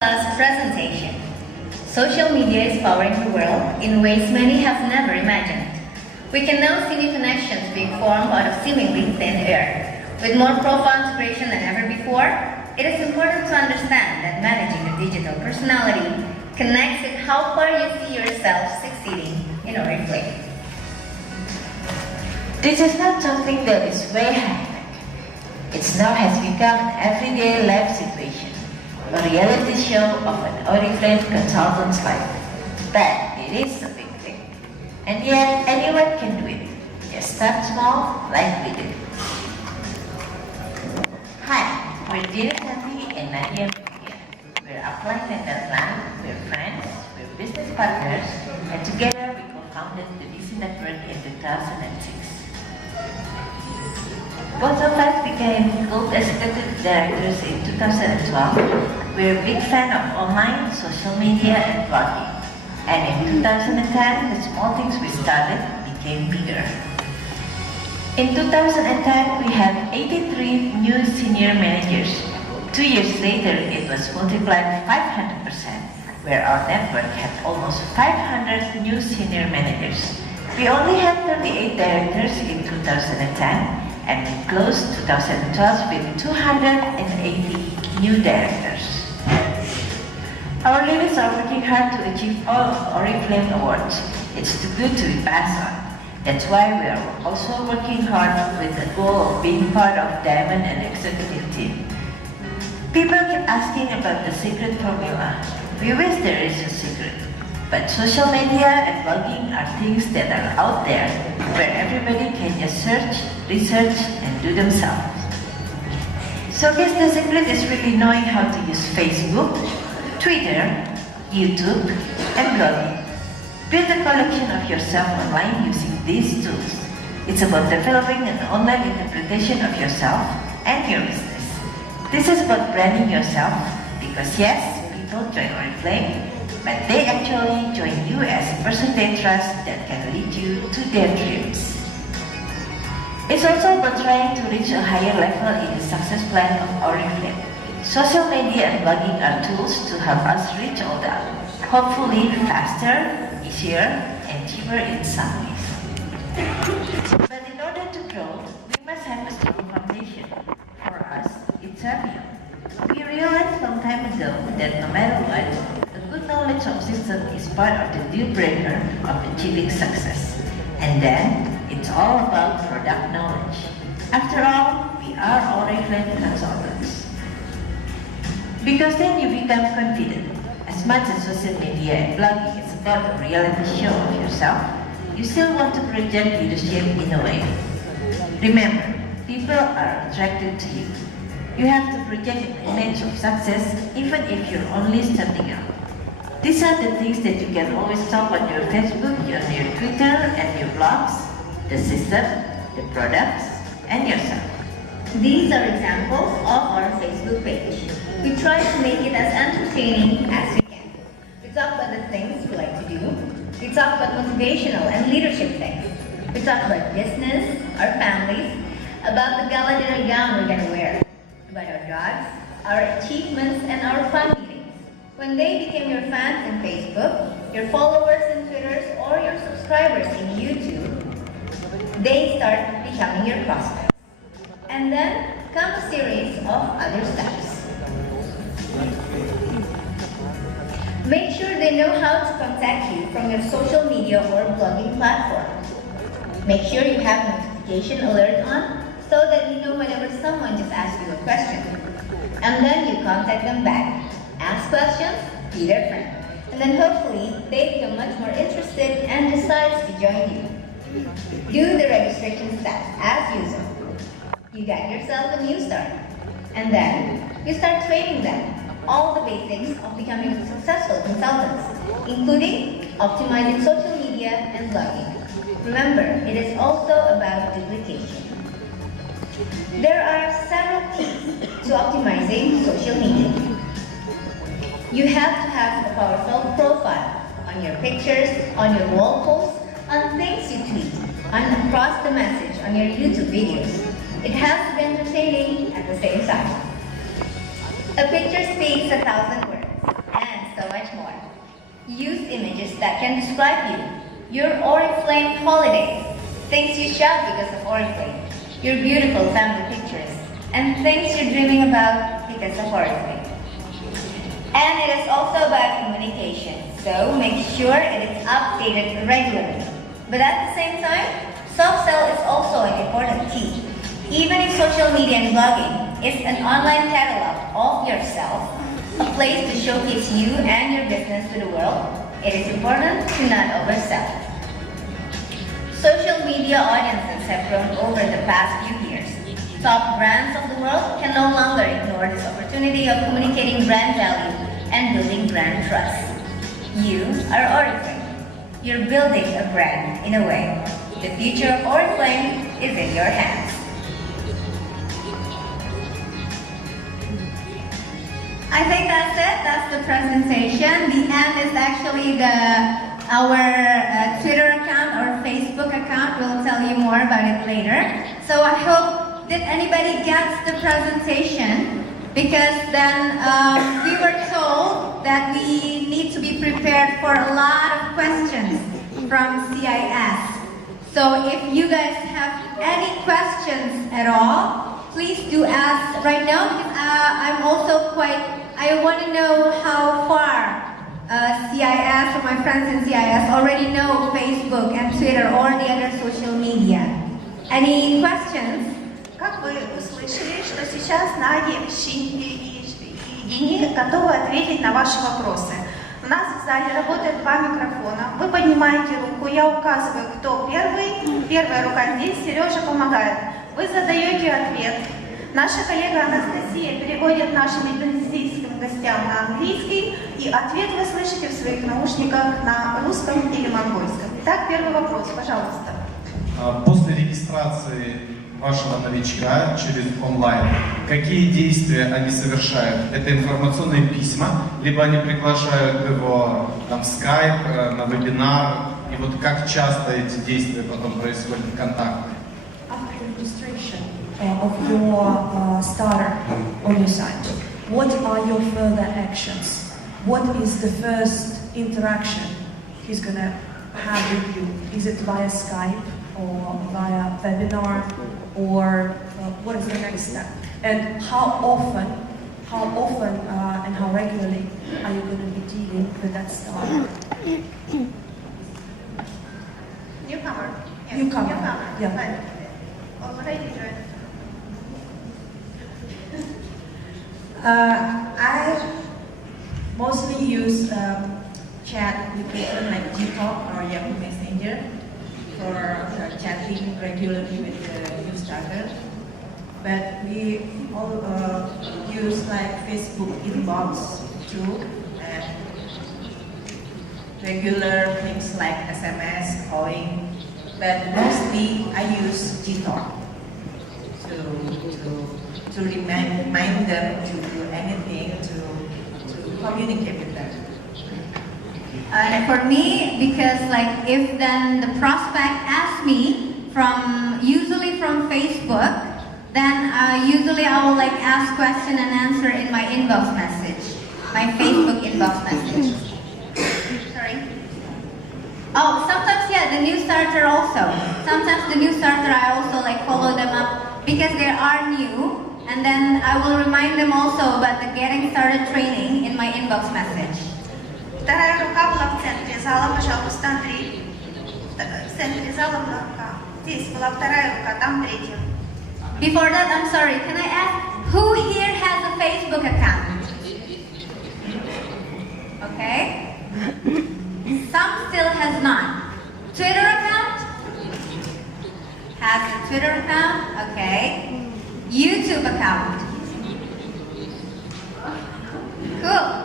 Presentation. Social media is powering the world in ways many have never imagined. We can now see new connections being formed out of seemingly thin air. With more profound integration than ever before, it is important to understand that managing a digital personality connects with how far you see yourself succeeding in Oriflame. This is not something that is way high-tech. It now has become an everyday life situation. A reality show of an Oriflame consultant's life. But it is a big thing. And yet, anyone can do it. Just start small, like we did. Hi, we're Dear Santi and Nadia Media. We're upline Netherlands, we're friends, we're business partners, and together we co-founded the DC Network in 2006. Both of us became Group Executive Directors in 2012. We're a big fan of online, social media, and blogging. And in 2010, the small things we started became bigger. In 2010, we had 83 new senior managers. 2 years later, it was multiplied 500%, where our network had almost 500 new senior managers. We only had 38 directors in 2010, and we closed 2012 with 280 new directors. Our leaders are working hard to achieve all of Oriflame awards. It's too good to be passed on. That's why we are also working hard with the goal of being part of Diamond and Executive Team. People keep asking about the secret formula. We wish there is a secret. But social media and blogging are things that are out there where everybody can just search, research, and do themselves. So guess the secret is really knowing how to use Facebook, Twitter, YouTube, and blogging. Build a collection of yourself online using these tools. It's about developing an online interpretation of yourself and your business. This is about branding yourself because yes, people join Oriflame, but they actually join you as a person they trust that can lead you to their dreams. It's also about trying to reach a higher level in the success plan of Oriflame. Social media and blogging are tools to help us reach all that, hopefully faster, easier, and cheaper in some ways. But in order to grow, we must have a strong foundation. For us, it's our view. We realized some time ago that no matter what, a good knowledge of system is part of the deal breaker of achieving success. And then, it's all about product knowledge. After all, we are Oriflame consultants. Because then you become confident. As much as social media and blogging is about a reality show of yourself, you still want to project leadership in a way. Remember, people are attracted to you. You have to project an image of success even if you're only starting out. These are the things that you can always talk on your Facebook, on your Twitter, and your blogs, the system, the products, and yourself. These are examples of our Facebook page. We try to make it as entertaining as we can. We talk about the things we like to do. We talk about motivational and leadership things. We talk about business, our families, about the gala dinner gown we're going to wear, about our jobs, our achievements, and our fun meetings. When they became your fans in Facebook, your followers in Twitter, or your subscribers in YouTube, they start becoming your prospects. And then come a series of other steps. Make sure they know how to contact you from your social media or blogging platform. Make sure you have notification alert on so that you know whenever someone just asks you a question. And then you contact them back. Ask questions, be their friend. And then hopefully they become much more interested and decides to join you. Do the registration steps as usual. You get yourself a new start. And then you start training them all the basics of becoming a successful consultant, including optimizing social media and blogging. Remember, it is also about duplication. There are several keys to optimizing social media. You have to have a powerful profile on your pictures, on your wall posts, on things you tweet, and across the message on your YouTube videos. It has to be entertaining at the same time. A picture speaks 1,000 words. Use images that can describe you. Your Oriflame holidays, things you shop because of Oriflame, your beautiful family pictures, and things you're dreaming about because of Oriflame. And it is also about communication, so make sure it is updated regularly. But at the same time, soft sell is also an important key. Even if social media and blogging is an online catalog of yourself, a place to showcase you and your business to the world, it is important to not oversell. Social media audiences have grown over the past few years. Top brands of the world can no longer ignore this opportunity of communicating brand value and building brand trust. You are Oriflame. You're building a brand in a way. The future of Oriflame is in your hands. I think that's it. That's the presentation. The end is actually our Twitter account or Facebook account. We'll tell you more about it later. So I hope, did anybody get the presentation? Because then we were told that we need to be prepared for a lot of questions from CIS. So if you guys have any questions at all, please do ask right now, because I'm also I want to know how far CIS or my friends in CIS already know Facebook and Twitter or the other social media. Any questions? Как вы услышали, что сейчас Надя и Евгений готовы ответить на ваши вопросы. У нас в зале работает два микрофона. Вы поднимаете руку, я указываю, кто первый. Первая рука здесь, Сережа помогает. Вы задаете ответ. Наша коллега Анастасия переводит нашим индонезийским гостям на английский, и ответ вы слышите в своих наушниках на русском или монгольском. Итак, первый вопрос, пожалуйста. После регистрации вашего новичка через онлайн, какие действия они совершают? Это информационные письма, либо они приглашают его в скайп, на вебинар, и вот как часто эти действия потом происходят в контакте? Of your starter on your site. What are your further actions? What is the first interaction he's gonna have with you? Is it via Skype or via webinar, or what is the next step? And how often and how regularly are you going to be dealing with that starter? Newcomer. Yes. Newcomer. Yeah. Right. Already joined. I mostly use chat application like Gtalk or Yahoo Messenger for chatting regularly with the new starter. But we all use like Facebook inbox too, and regular things like SMS, calling. But mostly I use Gtalk to remind them to do anything to communicate with them. And for me, because like if then the prospect asks me usually from Facebook, then usually I will like ask question and answer in my inbox message, my Facebook inbox message. Sorry. Oh, sometimes yeah, the new starter also. Sometimes the new starter I also like follow them up because they are new. And then I will remind them also about the getting started training in my inbox message. Вторая рука была в центре зала, пожалуйста, Андрей. В центре зала была рука. Здесь была вторая рука, там третья. Before that, I'm sorry, can I ask, who here has a Facebook account? Okay. Some still has not. Twitter account? Has a Twitter account? Okay. YouTube account. Cool.